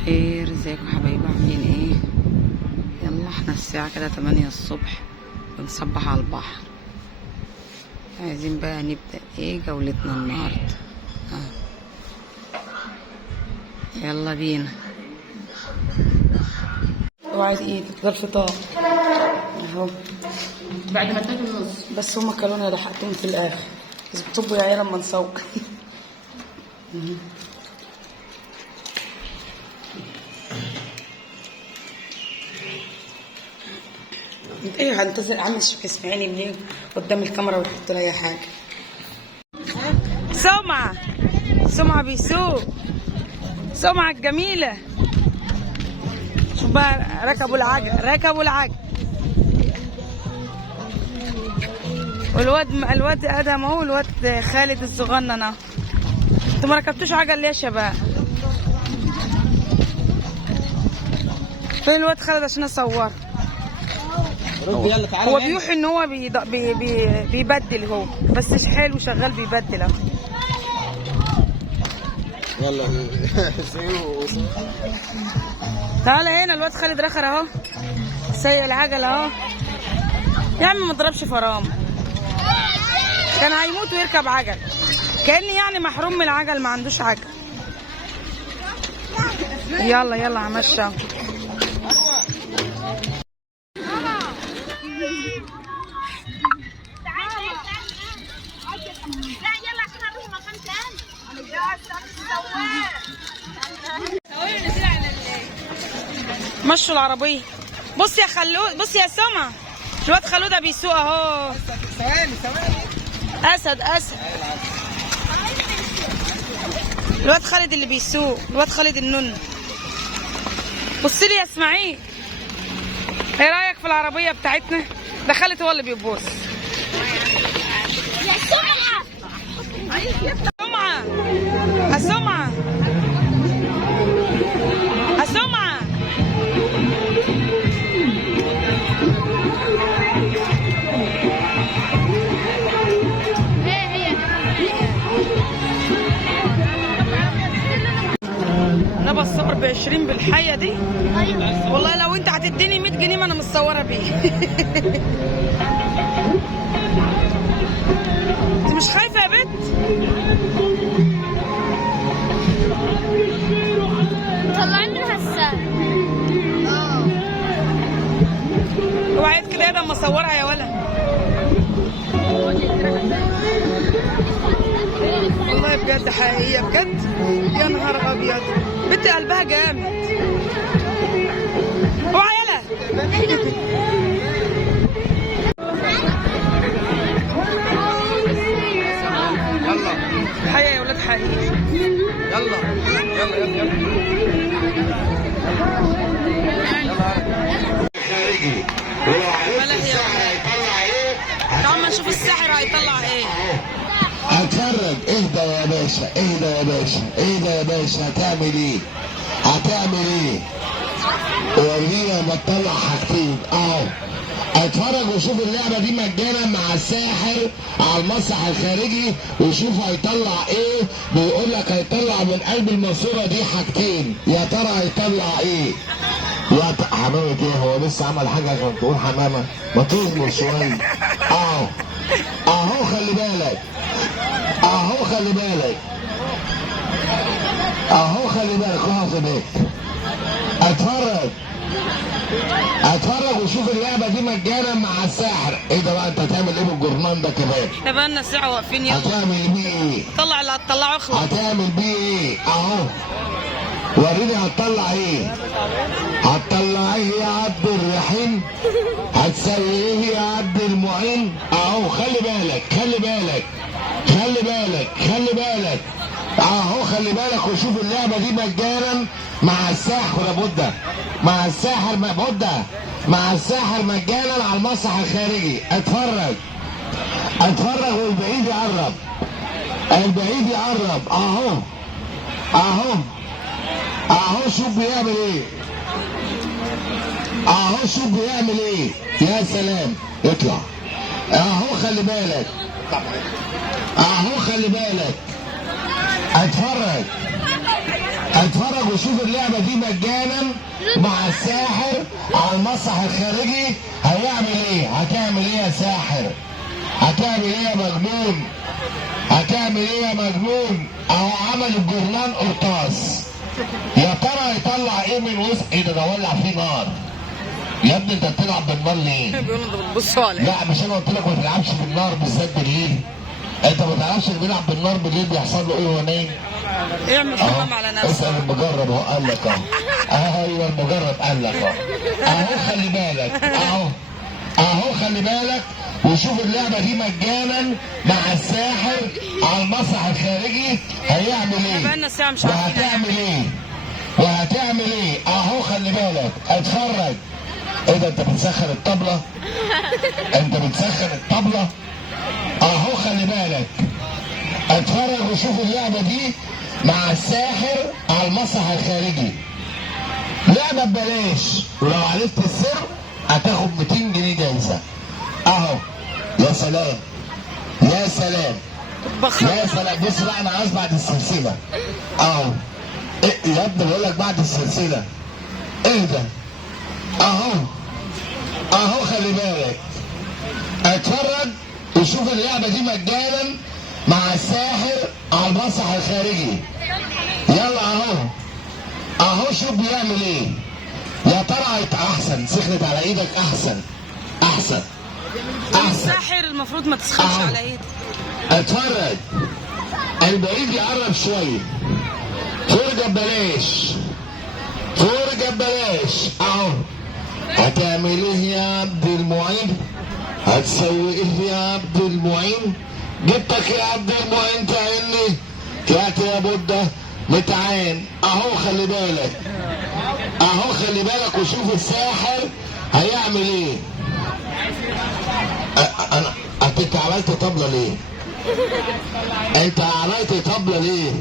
الخير، ازيكم حبايبي؟ عاملين ايه؟ يلا احنا الساعة كده 8 الصبح بنصبح على البحر. عايزين بقى نبدأ ايه جولتنا النهاردة. يلا بينا. اوعي ايدك، ده الفطار اهو بعد ما تاكل النص. بس هما كلونا لحقتهم في الاخر، بس بتطبوا يا عيال لما نسوق. انت ايه هنتظر عامل شبه اسمعيني منين قدام الكاميرا وتحط لي اي حاجه. سمعة بيسوق، سمعة الجميلة. شوف بقى ركبوا العجل والواد ادم اهو، والواد خالد الصغنن اهو. انتوا ما ركبتوش عجل ليه يا شباب؟ فين الواد خالد عشان اصور؟ هو بيوحي ان هو بيبدل هو، بس حلو شغال بيبدل اهو. يلا تعالى هنا، الواد خالد رخر اهو سايق العجل اهو. يا عم ما ضربش فرامل، كان هيموت ويركب عجل، كأني يعني محروم من العجل، ما عندوش عجل. يلا همشي اهو. مشوا العربية. بص يا خلود، بص يا سمعة، الواد خلودة بيسوق اهو. ثواني اسد الواد خالد اللي بيسوق، الواد خالد النن. بص لي يا اسماعيل، ايه رايك في العربية بتاعتنا؟ ده خالد هو اللي بيبص. يا سمعة سمعة نبى الصبر ب20 بالحية دي. والله لو انت هتديني 100 جنيه ما انا متصورة بيه. انت مش خايفة يا بنت؟ طلعين منها السقف. اوعي كده يا ده اما اصورها يا ولد. والله بجد حقيقية بجد. يا نهار ابيض، بنت قلبها جامد. اوعى يلا. حقيقة يا ولاد حقيقي. يلا تعال نشوف الساحر هيطلع ايه. هتفرج. اهدى يا باشا، هتعمل ايه؟ ورينا ما تطلع حاجتين اهو. اتفرج وشوف اللعبه دي مجانا مع الساحر على المسرح الخارجي، وشوف هيطلع ايه. بيقول لك هيطلع من قلب الماسوره دي حاجتين، يا ترى هيطلع ايه؟ حمامة ايه؟ هو لسه عمل حاجه عشان تقول حمامه؟ ما تصبر شويه. اهو خلي بالك، اقف هناك. اتفرج وشوف اللعبه دي مجانا مع الساحر. ايه ده بقى؟ انت هتعمل ايه بالجرنان ده كمان؟ احنا بقالنا ساعة واقفين. يلا هتعمل بيه ايه؟ طلع اللي هتطلعه اخلص. هتعمل بيه ايه؟ اهو وريني هتطلع ايه؟ هتطلع ايه يا عبد الرحيم؟ هتسوي ايه يا عبد المعين؟ اهو خلي بالك اهو خلي بالك وشوف اللعبه دي مجانا مع الساحر بودة، مع الساحر مجانا على المسرح الخارجي. اتفرج والبعيد يقرب. اهو شوف بيعمل ايه. يا سلام، اطلع اهو خلي بالك. اتفرج اتفرج وشوف اللعبة دي مجانا مع الساحر على المسرح الخارجي. هيعمل ايه؟ هتعمل ايه يا ساحر؟ هتعمل ايه يا مجنون؟ هتعمل ايه يا مجنون؟ اهو عمل الجرنان قرطاس. يا ترى هيطلع ايه من وسط؟ ايه ده ولع فيه نار. يا ابني انت بتلعب بالنار ليه؟ بيقولوا انت بتبصوا عليه. لا مش انا قلت لك ما تلعبش بالنار بالذات بالليل؟ انت ما تعرفش اللي بيلعب بالنار بالليل بيحصل له ايه وهو نايم؟ اعمل حمام على نفسك. اسال المجرب هو قال لك اهو. ايوه المجرب قال لك اهو خلي بالك اهو خلي بالك وشوف اللعبه دي مجانا مع الساحر على المسرح الخارجي. هيعمل ايه؟ بقالنا ساعه مش عارفين وهتعمل ايه اهو خلي بالك. اتفرج. ايه ده انت بتسخن الطبله؟ انت بتسخن الطبله اهو خلي بالك. اتفرج وشوف اللعبه دي مع الساحر على المسرح الخارجي. لعبه ببلاش ولو عرفت السر هتاخد 200 جنيه جايزه اهو. يا سلام يا سلام يا سلام. بص بقى انا عايز بعد السلسله اهو. إيه يا ابني بقول لك بعد السلسله. ايه ده اهو خلي بالك. اتفرج وشوف اللعبه دي مجانا مع الساحر على المسرح الخارجي. يلا اهو شوف بيعمل ايه. يا ترى احسن سخنت على ايدك. احسن الساحر المفروض ما تسخنش على ايدك. اتفرج. البعيد يقرب شويه. فرجه ببلاش اهو. هتعمل ايه يا عبد المعين؟ هتسوي ايه يا عبد المعين؟ جبتك يا عبد المعين تعيني. طلعت يا بودة متعين اهو خلي بالك وشوف الساحر هيعمل ايه. انت عملت طبلة ليه؟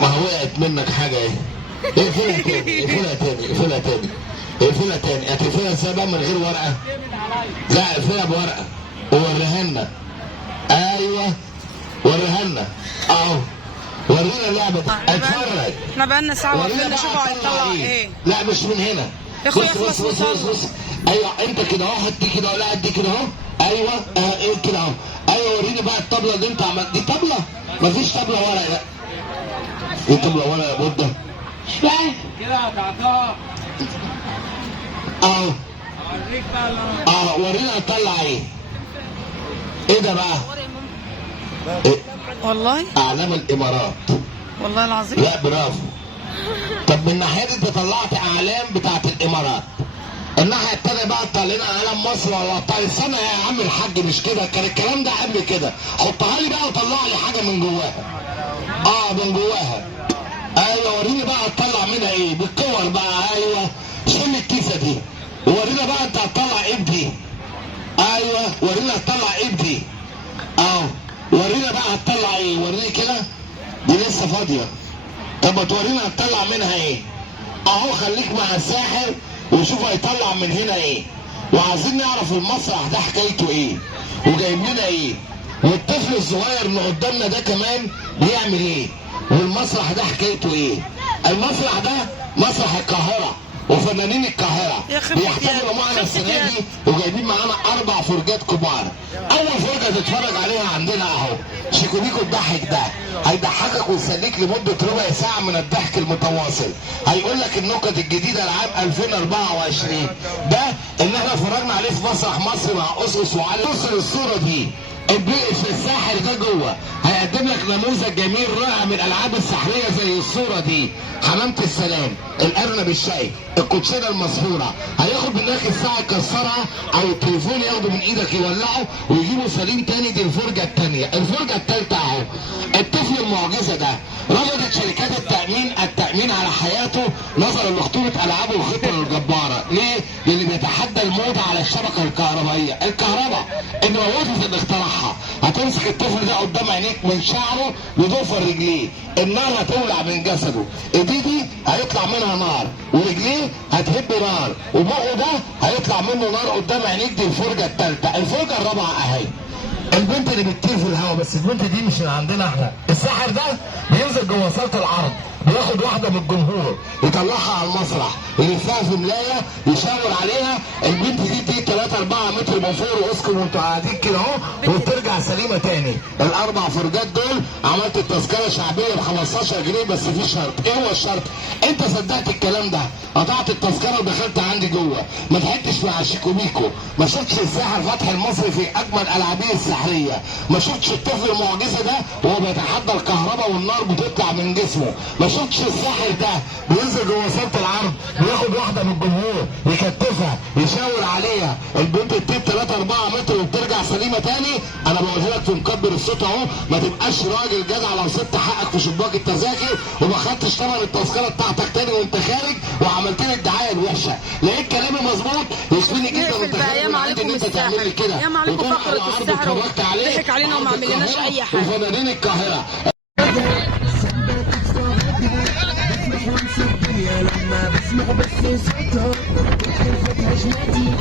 ما هو وقعت منك حاجة ايه؟ اقفلها تاني. هتقفلها ازاي بقى من غير ورقة؟ لا اقفلها بورقة ووريها لنا. ايوه وريها لنا اهو. ورينا اللعبة دي. اتفرج. احنا بقالنا ساعة واقفين نشوفوا هيطلع ايه. لا مش من هنا. يا اخويا اخلص وصل. ايوه انت كده اهو. هدي كده ولا قد كده اهو. ايوه ايه كده اهو. ايوه وريني بقى الطبلة اللي انت عملت دي. طبلة؟ مفيش طبلة ورق. لا ايه طبلة ورق يا بودة؟ مش فاهم كده هتعطاها اهو. ورينا هتطلع ايه. ايه ده بقى؟ إيه؟ والله اعلام الامارات. والله العظيم. لا برافو. طب من الناحيه دي انت طلعت اعلام بتاعت الامارات. الناحيه التانيه بقى طلع لنا علم مصر ولا طيب. استنى يا عم الحاج مش كده كان الكلام ده قبل كده. حطها لي بقى وطلع لي حاجه من جواها. من جواها. ايوه وريني بقى هتطلع منها ايه بالكور بقى. ايوه شيل الكيسه دي وورينا بقى انت هتطلع ايه بدي. ايوه ورينا هتطلع ايه بدي. ورينا بقى هتطلع ايه. وريني كده دي لسه فاضيه. طب ما تورينا هتطلع منها ايه. اهو خليك مع الساحر وشوف هيطلع من هنا ايه. وعايزين نعرف المسرح ده حكايته ايه وجايب لنا ايه. والطفل الصغير اللي قدامنا ده كمان بيعمل ايه. والمسرح ده حكايته ايه. المسرح ده مسرح القاهره وفنانين القاهره بيحتفلوا معنا السنه دي وجايبين معانا 4 فرجات كبار. اول فرجه تتفرج عليها عندنا اهو. شيكوليكو الضحك ده هيضحكك ويسليك لمده ربع ساعه من الضحك المتواصل. هيقول لك النكت الجديده لعام 2024 ده اللي احنا اتفرجنا عليه في مسرح مصر مع اسس وعلي. بص الصوره دي في الساحر ده جوه هيقدم لك نموذج جميل رائع من الالعاب السحريه زي الصوره دي. حمامه السلام، الارنب الشقي، الكوتشينه المسحوره. هياخد منك الساعه يكسرها او التليفون ياخده من ايدك يولعه ويجيبه سليم تاني. دي الفرجه الثانيه. الفرجه الثالثه اهو. الطفل المعجزه ده رفضت شركات التامين على حياته نظرا لخطوره العابه وخطر الجباره. ليه؟ للي بيتحدى الموت على الشبكه الكهربائيه. الكهرباء ان وظيفه اللي اخترعها هتمسك الطفل ده قدام عينيك من شعره لضفر رجليه. النار هتولع من جسده. ايديه هيطلع منها نار ورجليه هتهب نار وبقه ده هيطلع منه نار قدام عينيك. دي الفرجه الثالثه. الفرجه الرابعه اهي. البنت اللي بتطير في الهواء، بس البنت دي مش من عندنا احنا. الساحر ده بينزل جوه صاله العرض، بياخد واحده من الجمهور يطلعها على المسرح، يلفها في ملايه، يشاور عليها. البنت دي 3 4 متر بفور واسكن وانتوا قاعدين كده اهو، وبترجع سليمه تاني. الاربع فرجات دول عملت التذكره شعبيه ب 15 جنيه، بس في شرط. ايه هو الشرط؟ انت صدقت الكلام ده، قطعت التذكره ودخلت عندي جوه، ما ضحكتش مع شيكوبيكو، ما شفتش الساحر فتحي المصري في اجمل العابيه السحريه، ما شفتش الطفل المعجزه ده وهو بيتحدى الكهرباء والنار بتطلع من جسمه، ما شفتش الساحر ده بينزل جوه صاله العرض، بياخد واحده من الجمهور يكتفها، يشاور عليها، البنت تطير 3 4 متر وبترجع سليمه تاني. انا بقولها لك في مكبر الصوت اهو، ما تبقاش راجل جدع لو سبت حقك في شباك التذاكر وما خدتش ثمن التذكره بتاعتك تاني وانت خارج، وعملت لي الدعايه الوحشه. لقيت كلامي مظبوط، يشفيني جدا وانت خارج من عندي ان انت تعمل لي كده. يا عليكم فقره السحر ضحك علينا وما عملناش اي حاجه. وفنانين القاهره لما بسمع بس صوتها بتخلفت هجمتي.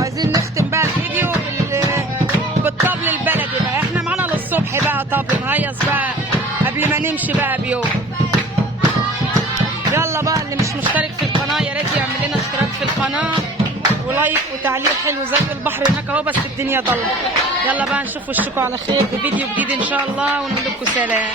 عايزين نختم بقى الفيديو بالطبل البلدي بقى. احنا معانا للصبح بقى طبل نهيص بقى قبل ما نمشي بقى بيوم. يلا بقى اللي مش مشترك في القناه يا ريت يعمل لنا اشتراك في القناه ولايك وتعليق حلو زي البحر هناك اهو، بس الدنيا ضلمه. يلا بقى نشوف وشكم على خير في فيديو جديد ان شاء الله، ونقول لكم سلام.